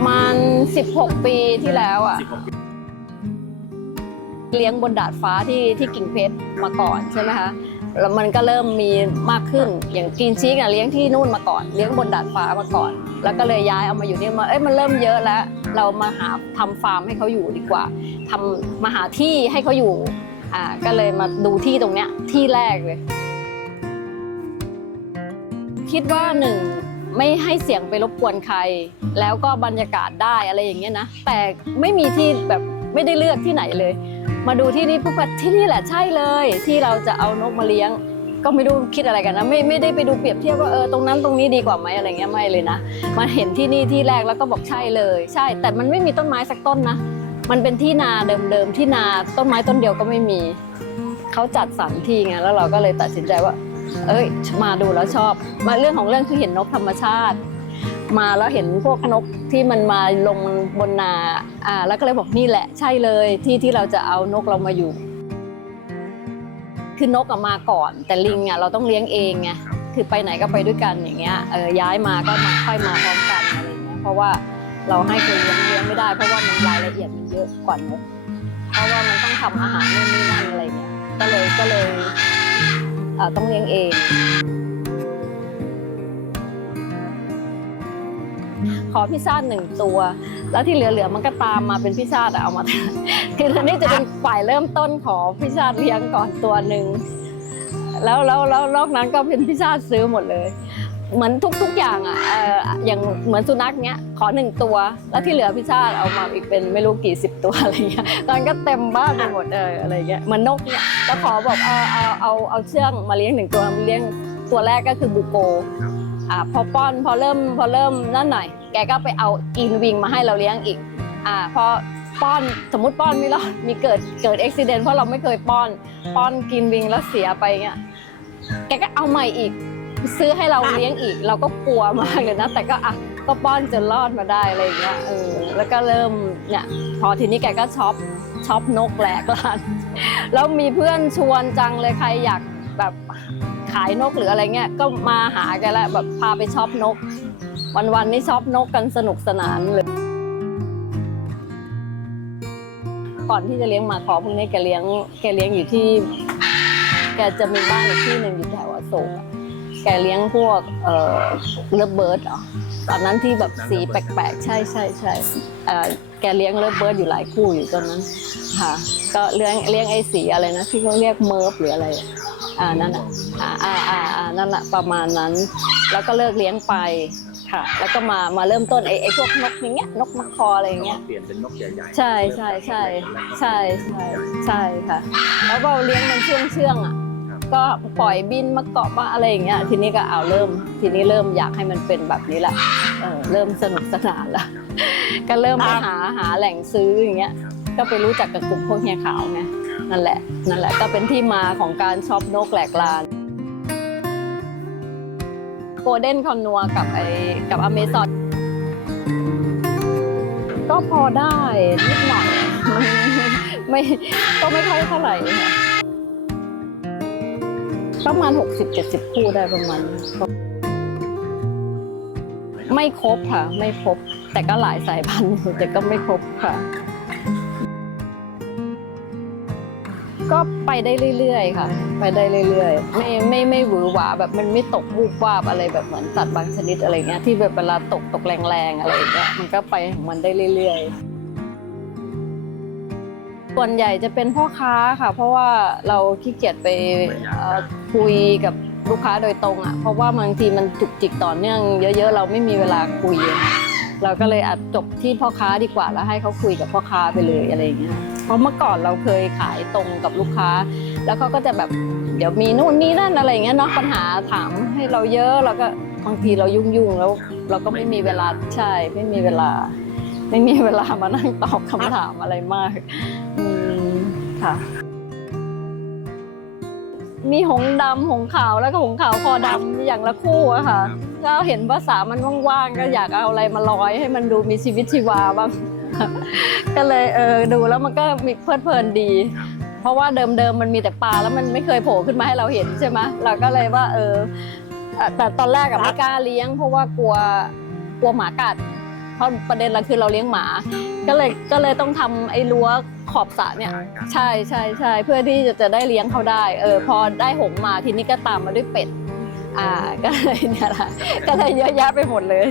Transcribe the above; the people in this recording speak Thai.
ประมาณ 16 ปีที่แล้วอะ16ปีเลี้ยงบนดาดฟ้าที่ที่กิ่งเพชรมาก่อนใช่ไหมคะ แล้วมันก็เริ่มมีมากขึ้น อย่างกินชีกอะเลี้ยงที่นู่นมาก่อน เลี้ยงบนดาดฟ้ามาก่อน แล้วก็เลยย้ายเอามาอยู่นี่มา เอ้ยมันเริ่มเยอะแล้ว เรามาหาทำฟาร์มให้เขาอยู่ดีกว่าทำมาหาที่ให้เขาอยู่ อ่า ก็เลยมาดูที่ตรงเนี้ยที่แรกเลย คิดว่าหนึ่งไม่ให้เสียงไปรบกวนใคร แล้วก็บรรยากาศได้อะไรอย่างเงี้ยนะ แต่ไม่มีที่แบบไม่ได้เลือกที่ไหนเลย มาดูที่นี่ปุ๊บก็ที่นี่แหละใช่เลย ที่เราจะเอานกมาเลี้ยง ก็ไม่รู้คิดอะไรกันนะไม่ไม่ได้ไปดูเปรียบเทียบว่าเออตรงนั้นตรงนี้ดีกว่าไหมอะไรเงี้ยไม่เลยนะมาเห็นที่นี่ที่แรกแล้วก็บอกใช่เลย ใช่ แต่มันไม่มีต้นไม้สักต้นนะมันเป็นที่นาเดิมๆที่นาต้นไม้ต้นเดียวก็ไม่มีเขาจัดสรรที่ไงแล้วเราก็เลยตัดสินใจว่า เอ้ยมาดูแล้วชอบ มาเรื่องของเรื่องคือเห็นนกธรรมชาติ มาแล้วเห็นพวกนกที่มันมาลงบนนาอ่าแล้วก็เลยบอกนี่แหละ ใช่เลยที่ที่เราจะเอานกเรามาอยู่ คือนกอะมาก่อน แต่ลิงอะเราต้องเลี้ยงเองไงคือไปไหนก็ไปด้วยกันอย่างเงี้ยเออย้ายมาก็มาค่อยมาพร้อมกันอะไรเงี้ยเพราะว่าเราให้คนเลี้ยงเลี้ยงไม่ได้ เพราะว่ามันรายละเอียดมันเยอะกว่านกเพราะว่ามันต้องทำอาหารนู่นนี่นั่นอะไรเงี้ยก็เลยก็เลยเอ่อต้องเลี้ยงเอง อพิซซ่าหนึ่งตัว แล้วที่เหลือๆมันก็ตามมาเป็นพิซซ่าแต่เอามาทานคือทีนี้จะเป็นฝ่ายเริ่มต้นขอพิซซ่าเลี้ยงก่อนตัวหนึ่งแล้วแล้วแล้วนอกนั้นก็เป็นพิซซ่าซื้อหมดเลย เหมือนทุกๆอย่างอะเอ่ออย่างเหมือนสุนัขเนี้ยขอหนึ่งตัว แล้วที่เหลือพิซซ่าเอามาอีกเป็นไม่รู้กี่สิบตัวอะไรเงี้ยตอนก็เต็มบ้านไปหมดเอออะไรเงี้ยเหมือนนกเนี่ยก็ขอบอกเอาเอาเอาเอาเชือกมาเลี้ยงหนึ่งตัวมาเลี้ยงตัวแรกก็คือบูโกอ่าพอป้อนพอเริ่มพอเริ่มนั่นหน่อย แกก็ไปเอากินวิงมาให้เราเลี้ยงอีกอ่าพอป้อนสมมติป้อนไม่รอดมีเกิดเกิดอุบิเหตุเพราะเราไม่เคยป้อนป้อนกินวิงแล้วเสียไปเงี้ยแกก็เอาใหม่อีกซื้อให้เราเลี้ยงอีก เราก็กลัวมากเลยนะ แต่ก็อะก็ป้อนจนรอดมาได้อะไรอย่างเงี้ยเออแล้วก็เริ่มเนี่ยพอทีนี้แกก็ช็อปช็อปนกแหลกลานแล้วมีเพื่อนชวนจังเลยใครอยากแบบขายนกหรืออะไรเงี้ยก็มาหาแกแล้วแบบพาไปช็อปนก วันๆนี่ช็อปนกกันสนุกสนานเลย ก่อนที่จะเลี้ยงหมาคอพวกนี้แกเลี้ยง แกเลี้ยงอยู่ที่ แกจะมีบ้านอีกที่หนึ่งอยู่แถวอโศกอะแกเลี้ยงพวกเอ่อเลิฟเบิร์ดเหรอตอนนั้นที่แบบสีแปลกๆ ใช่ใช่ใช่เอ่อแกเลี้ยงเลิฟเบิร์ดอยู่หลายคู่อยู่ตอนนั้นค่ะ ก็เลี้ยงเลี้ยงไอ้สีอะไรนะที่เขาเรียกเมิร์ฟหรืออะไรอะอ่านั่นอะอ่าอ่าอ่าอ่านั่นแหละประมาณนั้น แล้วก็เลิกเลี้ยงไป ค่ะ แล้วก็มามาเริ่มต้นไอ้ไอ้พวกนกอย่างเงี้ยนกมาคออะไรอย่างเงี้ย เปลี่ยนเป็นนกใหญ่ๆใช่ใช่ใช่ใช่ใช่ใช่ค่ะ แล้วเราเลี้ยงมันเชื่องเชื่องๆอะก็ปล่อยบินมาเกาะมาอะไรอย่างเงี้ยทีนี้ก็เอาเริ่ม ทีนี้เริ่มอยากให้มันเป็นแบบนี้แหละเออเริ่มสนุกสนานละก็เริ่มไปหาหาแหล่งซื้ออย่างเงี้ย ก็ไปรู้จักกับกลุ่มพวกเฮียขาวไงนั่นแหละนั่นแหละก็เป็นที่มาของการช็อปนกแหลกลาน โกลเด้นคอนนัวกับไอกับอเมซอนก็พอได้นิดหน่อยไม่ก็ไม่ค่อยเท่าไหร่ค่ะประมาณ 60-70 คู่ได้ประมาณ ไม่ครบค่ะ ไม่ครบ แต่ก็หลายสายพันธุ์แต่ก็ไม่ครบค่ะ ก็ไปได้เรื่อยๆ ค่ะ ไปได้เรื่อยๆ ไม่ไม่ไม่หวือหวาแบบมันไม่ตกวูบวาบอะไรแบบเหมือนสัตว์บางชนิดอะไรเงี้ยที่แบบเวลาตกตกแรงๆอะไรเงี้ยมันก็ไปของมันได้เรื่อยๆส่วนใหญ่จะเป็นพ่อค้าค่ะ เพราะว่าเราขี้เกียจไปคุยกับลูกค้าโดยตรงอะเพราะว่าบางทีมันจุกจิกต่อเนื่องเยอะๆ เราไม่มีเวลาคุย เราก็เลยอาจจบที่พ่อค้าดีกว่าแล้วให้เขาคุยกับพ่อค้าไปเลยอะไรอย่างเงี้ย เพราะเมื่อก่อนเราเคยขายตรงกับลูกค้า แล้วเขาก็จะแบบเดี๋ยวมีนู่นนี่นั่นอะไรอย่างเงี้ยเนาะปัญหาถามให้เราเยอะแล้วก็บางทีเรายุ่งๆแล้วเราก็ไม่มีเวลาใช่ไม่มีเวลา ไม่มีเวลามานั่งตอบคำถามอะไรมากอืมค่ะ มีหงส์ดำหงส์ขาวแล้วก็หงส์ขาวคอดำอย่างละคู่อะค่ะ ก็เห็นภาษามันว่างๆก็อยากเอาอะไรมาร้อยให้มันดูมีชีวิตชีวาบ้าง ก็เลยเออดูแล้วมันก็มีเพลิดเพลินดี เพราะว่าเดิมๆมันมีแต่ปลาแล้วมันไม่เคยโผล่ขึ้นมาให้เราเห็นใช่ไหมเราก็เลยว่าเออเอ่อแต่ตอนแรกอะไม่กล้าเลี้ยง เพราะว่ากลัวกลัวหมากัด เพราะประเด็นเราคือเราเลี้ยงหมา ก็เลยก็เลยต้องทำไอ้รั้วขอบสระเนี่ย ใช่ใช่ใช่เพื่อที่จะจะได้เลี้ยงเขาได้เออพอได้หงส์มาทีนี้ก็ตามมาด้วยเป็ด อ่าก็เลยเนี่ยแหละก็เลยเยอะแยะไปหมดเลย